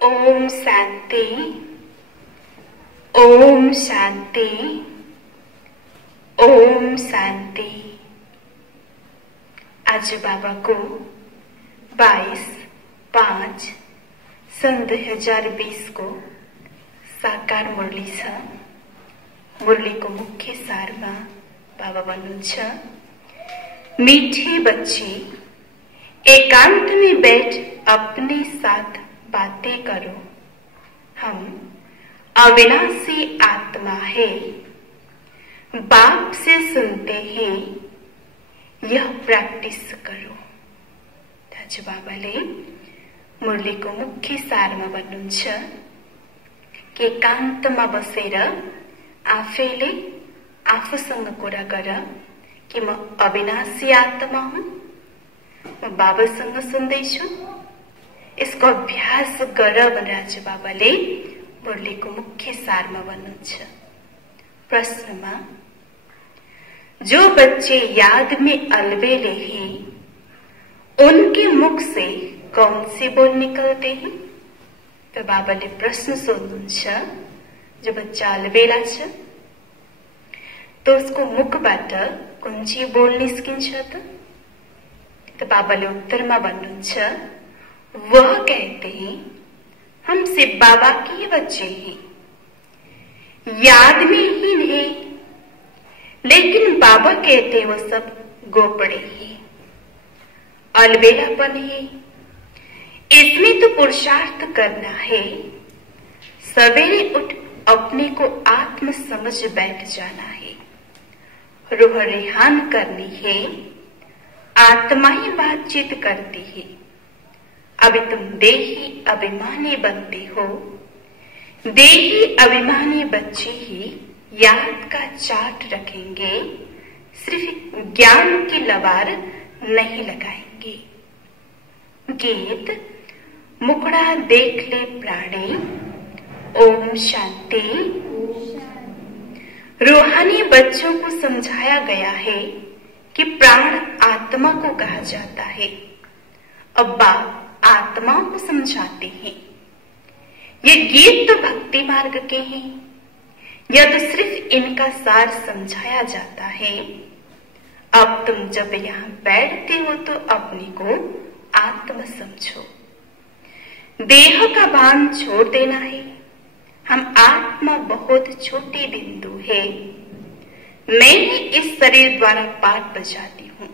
ओम शांति। ओम शांति। ओम शांति। आज बाबा को 22/5 सन 2020 को साकार मुरली छ। मुरली को मुख्य सार में बाबा भन्नुहुन्छ, मीठे बच्चे एकांत में बैठ अपने साथ बातें करो। हम अविनाशी आत्मा है, बाप से सुनते हैं, यह प्रैक्टिस करो। आज बाबाले मुरली को मुख्य सार में भन्नुहुन्छ कि एकान्तमा बसेर आफैले आफूसँग कुरा गर कि म अविनाशी आत्मा हुँ, म बाबासँग सुन्दैछु। यसको अभ्यास गर भनेर आज बाबाले मुरलीको मुख्य सारमा भन्नुहुन्छ। प्रश्नमा, जो बच्चे याद में अलबेले हैं, उनके मुख से कौन से बोल निकलते हैं? तो बाबाले प्रश्न सोध्नुहुन्छ, जो बच्चा अलबेला छ तो उसको मुखबाट कुन चाहिँ बोल निस्किन्छ त? तो बाबाले उत्तरमा भन्नुहुन्छ, वह कहते हैं हम शिव बाबा के बच्चे हैं, याद में ही नहीं, लेकिन बाबा कहते वो सब गोपड़े हैं, अलबेलापन है, इसमें तो पुरुषार्थ करना है। सवेरे उठ अपने को आत्म समझ बैठ जाना है, रूह रेहान करनी है, आत्मा ही बातचीत करती है। अभी तुम देही अभिमानी बनते हो, देही अभिमानी बच्चे ही याद का चार्ट रखेंगे, सिर्फ ज्ञान की लवार नहीं लगाएंगे। गीत मुखड़ा देख ले प्राणी, ओम शांति। रूहानी बच्चों को समझाया गया है कि प्राण आत्मा को कहा जाता है। अब बाप आत्माओं को समझाते हैं। ये गीत तो भक्ति मार्ग के हैं, यह तो सिर्फ इनका सार समझाया जाता है। अब तुम जब यहाँ बैठते हो तो अपने को आत्मा समझो, देह का भान छोड़ देना है। हम आत्मा बहुत छोटी बिंदु है, मैं ही इस शरीर द्वारा पाठ बजाती हूँ।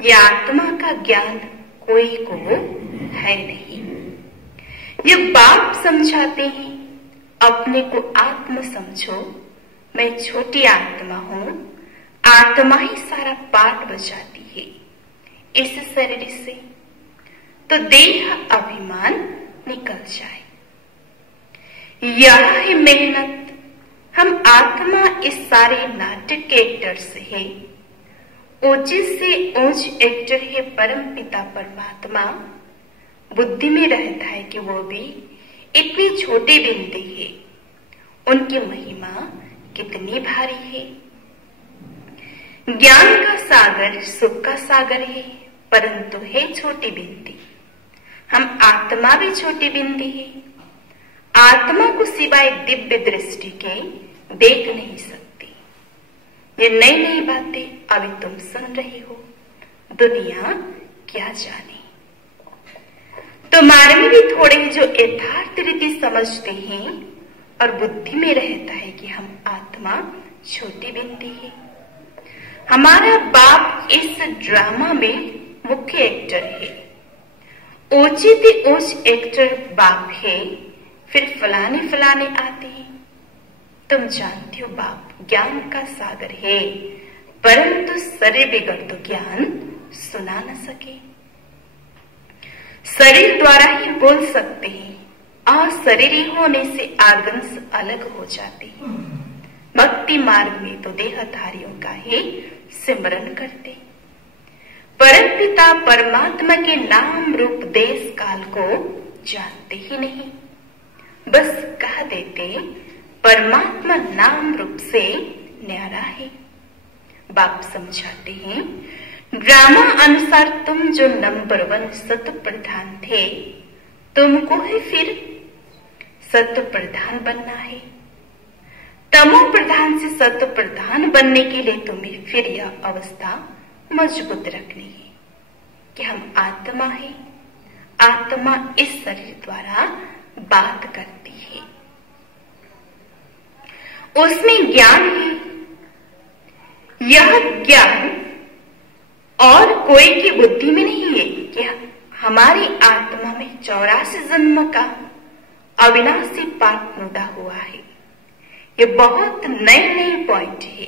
यह आत्मा का ज्ञान कोई को है नहीं। ये बाप समझाते हैं, अपने को आत्मा समझो, मैं छोटी आत्मा हूँ, आत्मा ही सारा पाठ बजाती है इस शरीर से, तो देह अभिमान निकल जाए। यह है मेहनत। हम आत्मा इस सारे नाटक के एक्टर्स है, ऊंचे से ऊंच एक्टर है परम पिता परमात्मा। बुद्धि में रहता है कि वो भी इतनी छोटी बिंदी है, उनकी महिमा कितनी भारी है। ज्ञान का सागर सुख का सागर है, परंतु है छोटी बिंदी। हम आत्मा भी छोटी बिंदी है, आत्मा को सिवाय दिव्य दृष्टि के देख नहीं सकती। ये नई नई बातें अभी तुम सुन रही हो, दुनिया क्या जाने। तुम्हारे में भी थोड़े जो यथार्थ रीति समझते हैं और बुद्धि में रहता है कि हम आत्मा छोटी बिंदी है। हमारा बाप इस ड्रामा में मुख्य एक्टर है, ऊंचे से ऊंच एक्टर बाप है, फिर फलाने फलाने आते हैं। तुम जानते हो बाप ज्ञान का सागर है, परंतु शरीर बिगड़ तो ज्ञान सुना न सके। शरीर द्वारा ही बोल सकते हैं, अशरीरी होने से आगंस अलग हो जाते हैं। भक्ति मार्ग में तो देहधारियों का ही सिमरन करते, परम पिता परमात्मा के नाम रूप देश काल को जानते ही नहीं। बस कह देते परमात्मा नाम रूप से न्यारा है। बाप समझाते हैं, ड्रामा अनुसार तुम जो नंबर 1 सत प्रधान थे, तुमको ही फिर सत्व प्रधान बनना है। तमो प्रधान से सत्व प्रधान बनने के लिए तुम्हें फिर यह अवस्था मजबूत रखनी है कि हम आत्मा है। आत्मा इस शरीर द्वारा बात करती है, उसमें ज्ञान है। यह ज्ञान और कोई की बुद्धि में नहीं है कि हमारी आत्मा में 84 जन्म का अविनाशी पाप मुड़ा हुआ है। ये बहुत नए नए पॉइंट है।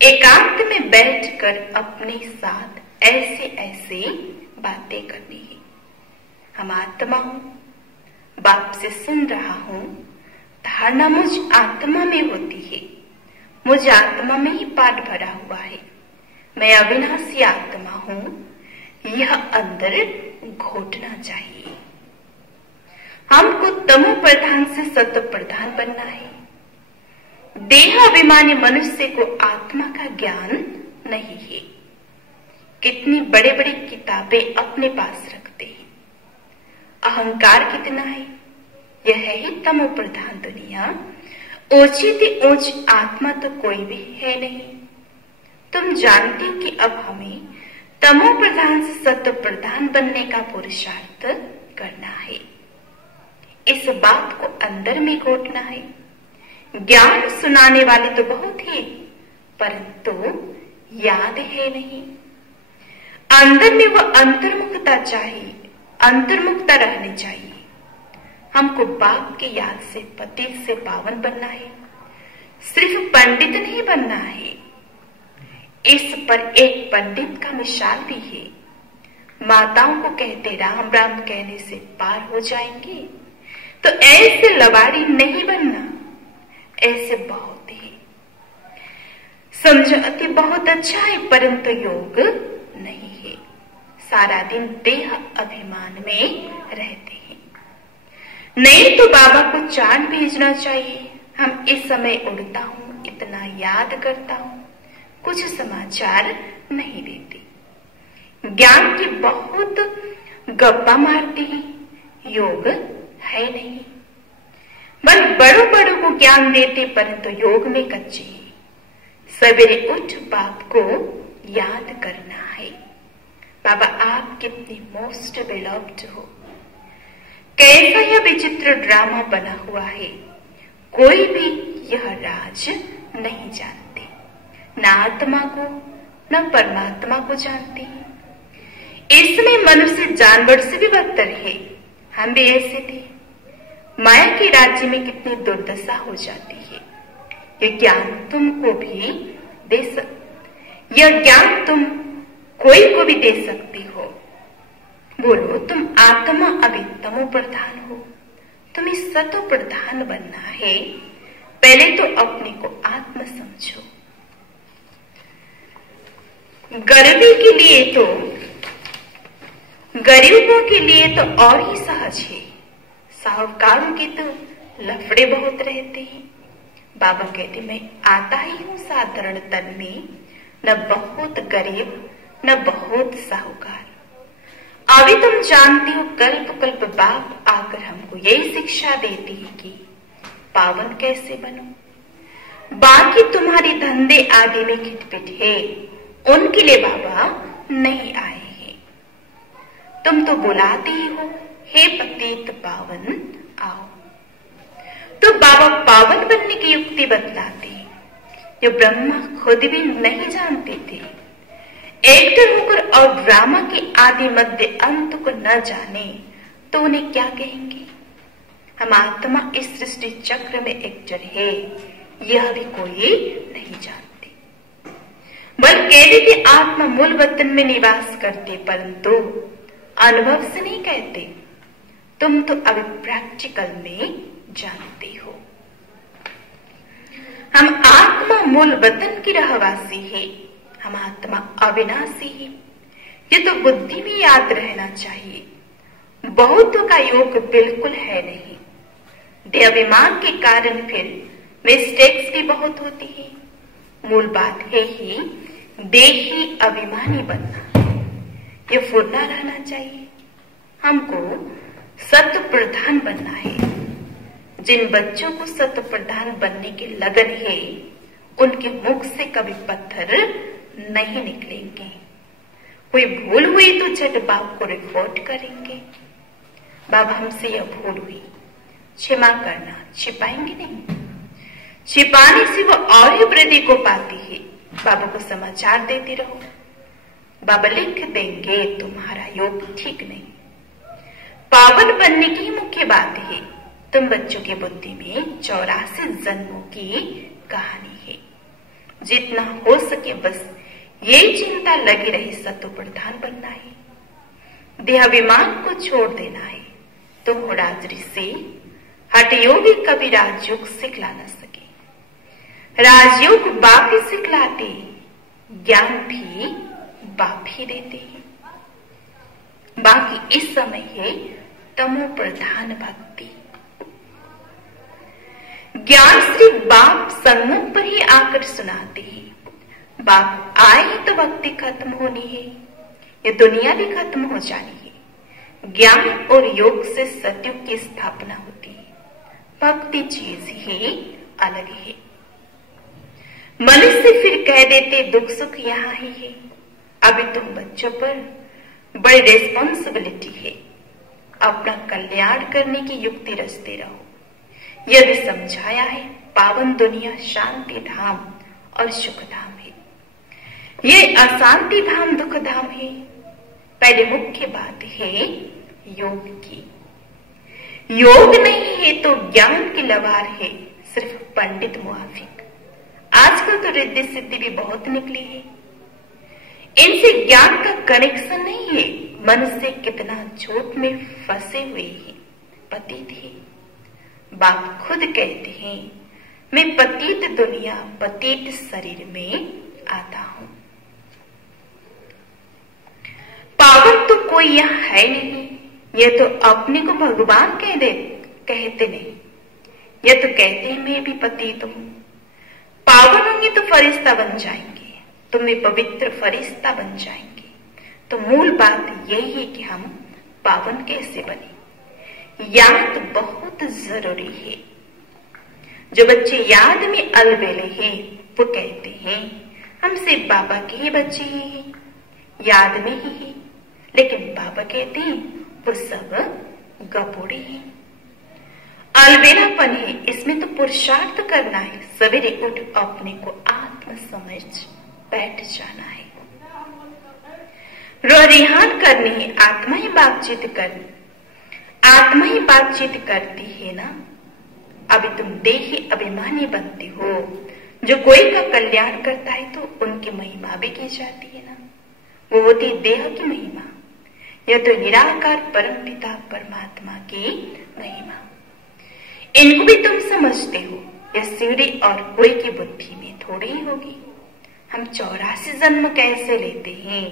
एकांत में बैठकर अपने साथ ऐसे ऐसे बातें करनी है। हम आत्मा हूं, बाप से सुन रहा हूं, धारणा मुझ आत्मा में होती है। मुझ आत्मा में ही पाठ भरा हुआ है। मैं अविनाशी आत्मा हूं, यह अंदर घोटना चाहिए। हमको तमो प्रधान से सत्व प्रधान बनना है। देह अभिमानी मनुष्य को आत्मा का ज्ञान नहीं है। कितनी बड़े बड़ी किताबें अपने पास रखते हैं। अहंकार कितना है। यह है ही तमो प्रधान दुनिया। ऊंची थी ऊंच आत्मा तो कोई भी है नहीं। तुम जानते हो कि अब हमें तमो प्रधान से सत्व प्रधान बनने का पुरुषार्थ करना है। इस बात को अंदर में घोटना है। ज्ञान सुनाने वाले तो बहुत है, परंतु याद है नहीं। अंदर में वह अंतर्मुखता चाहिए, अंतर्मुखता रहनी चाहिए। हमको बाप की याद से पतित से पावन बनना है। सिर्फ पंडित नहीं बनना है। इस पर एक पंडित का मिसाल भी है। माताओं को कहते राम राम कहने से पार हो जाएंगे, तो ऐसे लवारी नहीं बनना। ऐसे बहुत ही समझाते बहुत अच्छा है, परंतु योग नहीं है। सारा दिन देह अभिमान में रहते हैं। नहीं तो बाबा को चांद भेजना चाहिए। हम इस समय उड़ता हूं, इतना याद करता हूं, कुछ समाचार नहीं देते। ज्ञान की बहुत गप्पा मारते हैं, योग है नहीं। बस बड़ों बड़ों को ज्ञान देते, परंतु योग में कच्चे हैं। सवेरे उठ बाप को याद करना है। बाबा आप कितने मोस्ट बिलव्ड हो। कैसा यह विचित्र ड्रामा बना हुआ है। कोई भी यह राज नहीं जानते, न आत्मा को न परमात्मा को जानते हैं। इसमें मनुष्य जानवर से भी बदतर है। हम भी ऐसे थे। माया के राज्य में कितनी दुर्दशा हो जाती है। यह ज्ञान तुमको भी यह ज्ञान तुम कोई को भी दे सकती हो। बोलो तुम आत्मा अभी तमो प्रधान हो, तुम्हें सतो प्रधान बनना है। पहले तो अपने को आत्म समझो। गरीबों के लिए तो और ही सहज है। साहूकारों के तो लफड़े बहुत रहते हैं। बाबा कहते मैं आता ही हूं साधारण तन में, न बहुत गरीब न बहुत साहूकार। अभी तुम जानती हो कल्प कल्प बाप आकर हमको यही शिक्षा देती है कि पावन कैसे बनो। बाकी तुम्हारी धंधे आदि में खिटपिट है, उनके लिए बाबा नहीं आए हैं। तुम तो बुलाते ही हो, हे पतित पावन आओ। तो बाबा पावन बनने की युक्ति बतलाते हैं, जो ब्रह्मा खुद भी नहीं जानते थे। एक्टर होकर और ड्रामा के आदि मध्य अंत को न जाने तो उन्हें क्या कहेंगे। हम आत्मा इस सृष्टि चक्र में एक्टर है, यह भी कोई नहीं जानते। बल्कि कहते कि आत्मा मूल वतन में निवास करते, परंतु अनुभव से नहीं कहते। तुम तो अभी प्रैक्टिकल में जानते हो। हम आत्मा मूल वतन की रहवासी है। हम आत्मा अविनाशी है। ये तो बुद्धि में याद रहना चाहिए। बहुतों का योग बिल्कुल है नहीं। देहाभिमान के कारण फिर मिस्टेक्स भी बहुत होती है। मूल बात है ही देही अभिमानी बनना। ये फुरना रहना चाहिए। हमको सत्व प्रधान बनना है। जिन बच्चों को सत्व प्रधान बनने की लगन है, उनके मुख से कभी पत्थर नहीं निकलेंगे। कोई भूल हुई तो झट बाप को रिपोर्ट करेंगे, बाबा हमसे यह भूल हुई, क्षमा करना। छिपाएंगे नहीं, छिपाने से वो और ही वृद्धि को पाती है। बाबा को समाचार देते रहो, बाबा लिख देंगे तुम्हारा योग ठीक नहीं। पावन बनने की मुख्य बात है। तुम बच्चों की बुद्धि में 84 जन्मों की कहानी है। जितना हो सके बस यही चिंता लगी रही, सत्व प्रधान बनना है। देहाभिमान को छोड़ देना है। तुम हो राजरी से, हठयोगी कभी राजयोग सिखला न सके। राजयोग बाप ही सिखलाते, ज्ञान भी बाप ही देते हैं। बाकी इस समय है तमो प्रधान भक्ति। ज्ञान सिर्फ बाप सम्मुख पर ही आकर सुनाते हैं। बाप आए तो भक्ति खत्म होनी है, ये दुनिया भी खत्म हो जानी है। ज्ञान और योग से सतयुग की स्थापना होती है। भक्ति चीज ही अलग है। मनुष्य फिर कह देते दुख सुख यहाँ ही है। अभी तुम बच्चों पर बड़ी रिस्पॉन्सिबिलिटी है। अपना कल्याण करने की युक्ति रचते रहो। यदि समझाया है पावन दुनिया शांति धाम और सुख धाम है, ये अशांति धाम दुख धाम है। पहले मुख्य बात है योग की। योग नहीं है तो ज्ञान की लवार है, सिर्फ पंडित मुआफिक। आजकल तो रिद्धि सिद्धि भी बहुत निकली है, इनसे ज्ञान का कनेक्शन नहीं है। मनुष्य कितना झूठ में फंसे हुए हैं, पतित है। बाप खुद कहते हैं मैं पतित दुनिया पतित शरीर में आता हूं। पावन तो कोई यहां है नहीं। यह तो अपने को भगवान कहते नहीं, यह तो कहते हैं मैं भी पतित हूं। पावन होंगे तो फरिश्ता बन जाएंगे, तुम भी पवित्र फरिश्ता बन जाएंगे। तो मूल बात यही है कि हम पावन कैसे बने, याद बहुत जरूरी है। जो बच्चे याद में अलबेले हैं वो कहते हैं हम सिर्फ बाबा के ही बच्चे ही हैं, याद में ही है। लेकिन बाबा कहते हैं वो सब गपोड़े हैं, अलबेलापन है। इसमें तो पुरुषार्थ करना है। सवेरे उठ अपने को आत्म समझ बैठ जाना है, रिहान करनी है। आत्मा ही बातचीत करनी, आत्मा ही बातचीत करती है ना। अभी तुम देही अभिमानी बनते हो। जो कोई का कल्याण करता है तो उनकी महिमा भी की जाती है ना, वो होती देह की महिमा। यह तो निराकार परम पिता परमात्मा की महिमा। इनको भी तुम समझते हो। यह सीढ़ी और कोई की बुद्धि में थोड़ी ही होगी। हम 84 जन्म कैसे लेते हैं,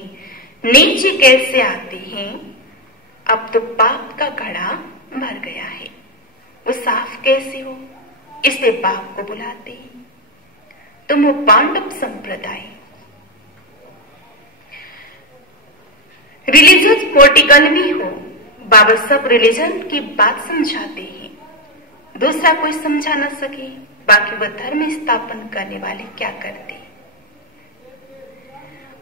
नीचे कैसे आते हैं। अब तो पाप का घड़ा भर गया है, वो साफ कैसे हो, इसे बाप को बुलाते हैं। तुम हो पांडव संप्रदाय। रिलीजियस पोलिटिकल भी हो। बाबा सब रिलीजन की बात समझाते हैं, दूसरा कोई समझा न सके। बाकी वह धर्म स्थापन करने वाले क्या करते,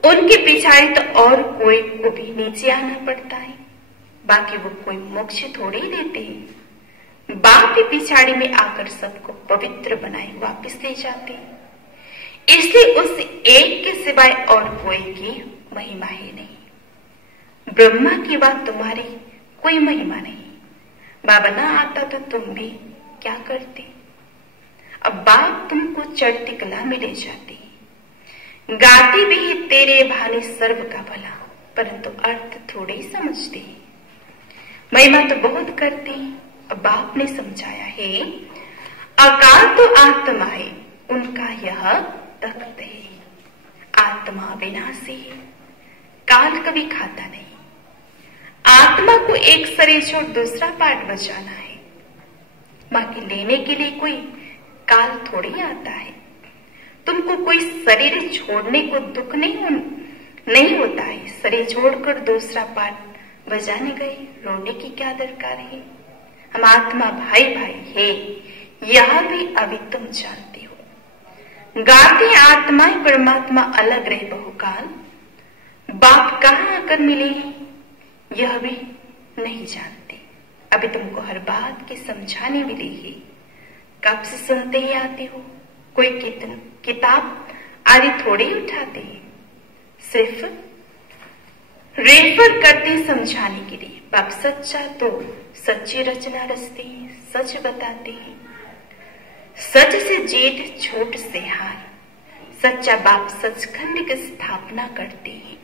उनके पिछाड़ी तो और कोई को भी नीचे आना पड़ता है। बाकी वो कोई मोक्ष थोड़े ही देते हैं। बाप ही पिछाड़ी में आकर सबको पवित्र बनाए वापस ले जाते हैं। इसलिए उस एक के सिवाय और कोई की महिमा ही नहीं। ब्रह्मा की बात तुम्हारी कोई महिमा नहीं। बाबा ना आता तो तुम भी क्या करते। अब बाप तुमको चढ़ती कला में ले जाती, गाती भी है तेरे भाने सर्व का भला, परंतु अर्थ थोड़े ही समझते हैं। महिमा तो बहुत करते हैं। अब बाप ने समझाया है अकाल तो आत्मा है, उनका यह तख्त है। आत्मा विनाशी है, काल कभी खाता नहीं। आत्मा को एक शरीर छोड़ दूसरा पार्ट बचाना है। बाकी लेने के लिए कोई काल थोड़ी आता है। तुमको कोई शरीर छोड़ने को दुख नहीं होता है। शरीर छोड़कर दूसरा पार्ट बजाने गए, रोने की क्या दरकार है? हम आत्मा भाई भाई है, यह भी अभी तुम जानते हो। गाते आत्माएं परमात्मा अलग रहे बहुकाल, बाप कहाँ आकर मिले हैं यह भी नहीं जानते। अभी तुमको हर बात की समझाने मिली है। कब से सुनते ही आते हो, कोई किताब आदि थोड़ी ही उठाते हैं, सिर्फ रेफर करते समझाने के लिए। बाप सच्चा तो सच्ची रचना रचते हैं, सच बताते हैं। सच से जीत, झूठ से हार। सच्चा बाप सचखंड की स्थापना करते हैं।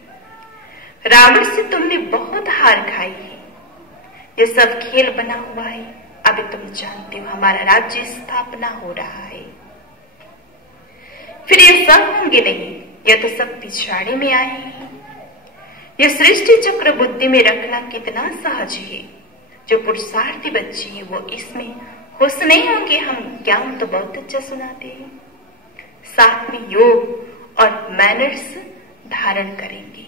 रावण से तुमने बहुत हार खाई है। ये सब खेल बना हुआ है। अभी तुम जानते हो हमारा राज्य स्थापना हो रहा है। फिर ये सब होंगे नहीं, ये तो सब पिछाड़े में आए हैं। यह सृष्टि चक्र बुद्धि में रखना कितना सहज है। जो पुरुषार्थी बच्चे हैं वो इसमें खुश नहीं होंगे। हम ज्ञान तो बहुत अच्छा सुनाते हैं, साथ में योग और मैनर्स धारण करेंगे।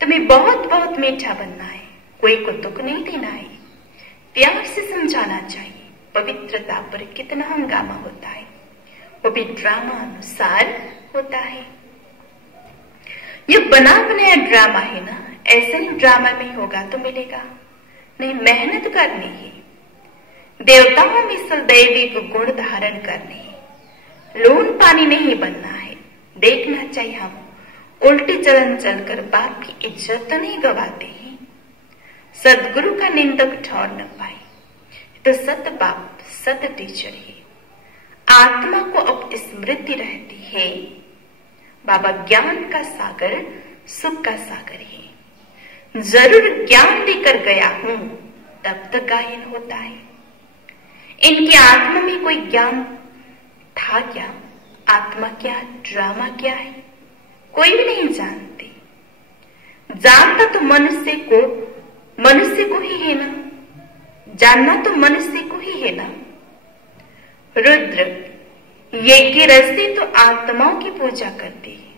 तुम्हें बहुत बहुत मीठा बनना है, कोई को दुख नहीं देना है, प्यार से समझाना चाहिए। पवित्रता पर कितना हंगामा होता है, वो भी ड्रामा अनुसार होता है। ये बना बनाया ड्रामा है ना, ऐसे ही ड्रामा में होगा तो मिलेगा नहीं। मेहनत करनी है, देवताओं में सदैवी गुण धारण करने है। लून पानी नहीं बनना है। देखना चाहिए हम उल्टी चलन चलकर बाप की इज्जत तो नहीं गवाते हैं। सदगुरु का निंदक ठहर न पाए तो सत बाप सत टीचर है। आत्मा को अब स्मृति रहती है। बाबा ज्ञान का सागर सुख का सागर है। जरूर ज्ञान लेकर गया हूं तब तक गायन होता है। इनकी आत्मा में कोई ज्ञान था क्या? आत्मा क्या, ड्रामा क्या है, कोई भी नहीं जानते। जानता तो मनुष्य को ही है ना, जानना तो मनुष्य को ही है ना। रुद्र ये की रस्ते तो आत्माओं की पूजा करती है।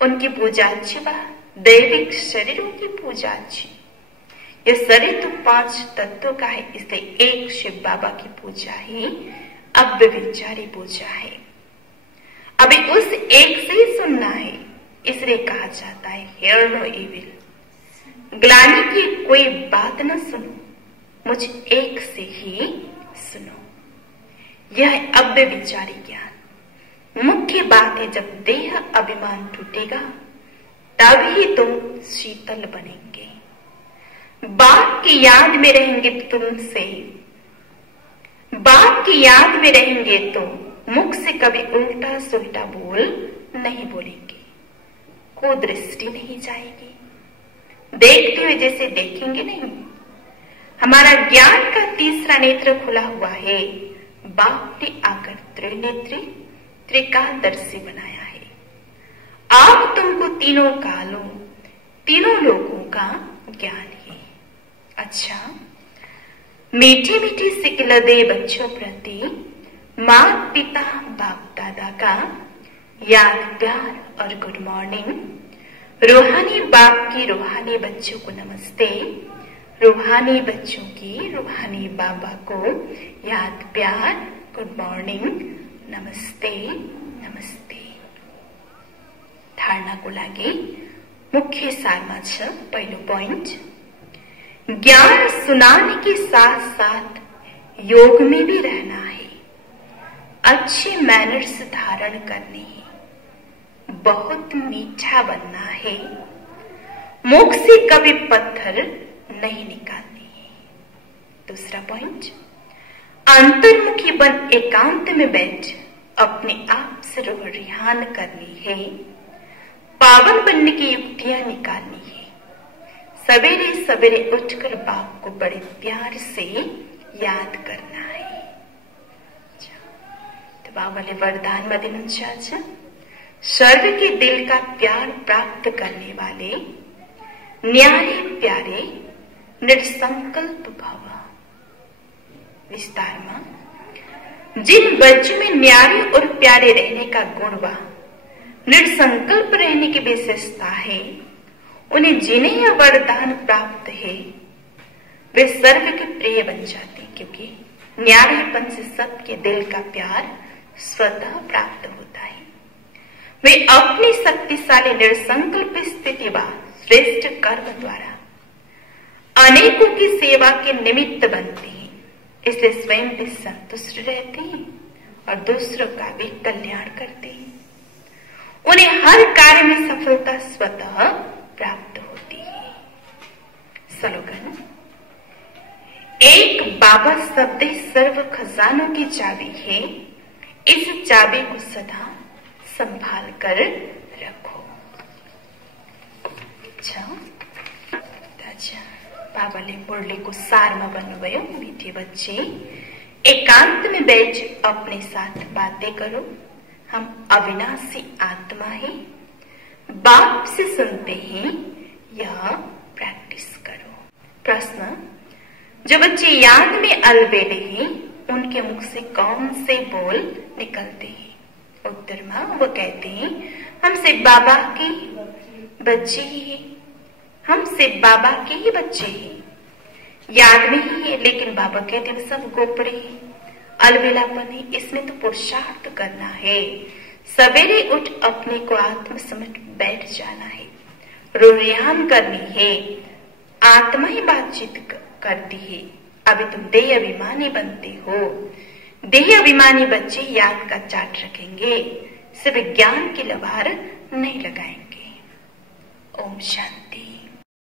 उनकी पूजा अच्छी बात, दैविक शरीरों की पूजा अच्छी। यह शरीर तो 5 तत्वों का है, इसलिए एक शिव बाबा की पूजा ही अव्य विचारी पूजा है। अभी उस एक से ही सुनना है, इसलिए कहा जाता है हेयर नो इविल। ग्लानि की कोई बात न सुनो, मुझ एक से ही सुनो। यह अव्य विचारी ज्ञान मुख्य बात है। जब देह अभिमान टूटेगा तब ही तुम शीतल बनेंगे। बाप की याद में रहेंगे तो तुमसे, बाप की याद में रहेंगे तो मुख से कभी उल्टा सुल्टा बोल नहीं बोलेंगे। को दृष्टि नहीं जाएगी, देखते हुए जैसे देखेंगे नहीं। हमारा ज्ञान का तीसरा नेत्र खुला हुआ है। बाप ने आकर त्रिनेत्री त्रिकालदर्शी बनाया है। अब तुमको तीनों कालों तीनों लोगों का ज्ञान है। अच्छा, मीठी मीठी सिकल दे बच्चों प्रति माता पिता बाप दादा का याद प्यार और गुड मॉर्निंग। रूहानी बाप की रूहानी बच्चों को नमस्ते। रूहानी बच्चों की रूहानी बाबा को याद प्यार गुड मॉर्निंग नमस्ते नमस्ते। धारणा को लागे मुख्य सारमा छ। पहलो पॉइंट, ज्ञान सुनाने के साथ साथ योग में भी रहना है। अच्छे मैनर्स धारण करने हैं। बहुत मीठा बनना है। मुख से कभी पत्थर नहीं निकालने हैं। दूसरा पॉइंट, अंतर्मुखी बन एकांत में बैठ अपने आप से रूह रिहान करनी है। पावन बनने की युक्तियां निकालनी है। सवेरे सवेरे उठकर बाप को बड़े प्यार से याद करना है। तो बाबा ने वरदान मदिनुचाचा, सर्व के दिल का प्यार प्राप्त करने वाले न्यारे प्यारे निर्संकल्प भव। विस्तार में, जिन बच्चों में न्यारे और प्यारे रहने का गुण व निर्संकल्प रहने की विशेषता है, उन्हें जिन्हें यह वरदान प्राप्त है वे सर्व के प्रिय बन जाते हैं, क्योंकि न्यारेपन से सबके दिल का प्यार स्वतः प्राप्त होता है। वे अपनी शक्तिशाली निर्संकल्प स्थिति व श्रेष्ठ कर्म द्वारा अनेकों की सेवा के निमित्त बनते हैं, इसलिए स्वयं भी संतुष्ट रहते हैं और दूसरों का भी कल्याण करते हैं। उन्हें हर कार्य में सफलता स्वतः प्राप्त होती है। स्लोगन: एक बाबा शब्द सर्व खजानों की चाबी है, इस चाबी को सदा संभाल कर रखो। बाबाले मुरली को सार में बनवायो। मीठे बच्चे एकांत में बैठ अपने साथ बातें करो। हम अविनाशी आत्मा है, बाप से सुनते हैं, यह प्रैक्टिस करो। प्रश्न: जो बच्चे याद में अलबेले हैं उनके मुख से कौन से बोल निकलते हैं? उत्तर में वो कहते हैं, हमसे बाबा के बच्चे ही है, हमसे बाबा के ही बच्चे हैं। याद में ही है लेकिन बाबा कहते हैं सब गोपड़े हैं, अलबेलापन है, इसमें तो पुरुषार्थ करना है। सवेरे उठ अपने को आत्म समझ बैठ जाना है, रोरियान करनी है। आत्मा ही बातचीत करती है। अभी तुम देह अभिमानी बनते हो। देह अभिमानी बच्चे याद का चाट रखेंगे, सिर्फ ज्ञान की लबार नहीं लगाएंगे। ओम शांति।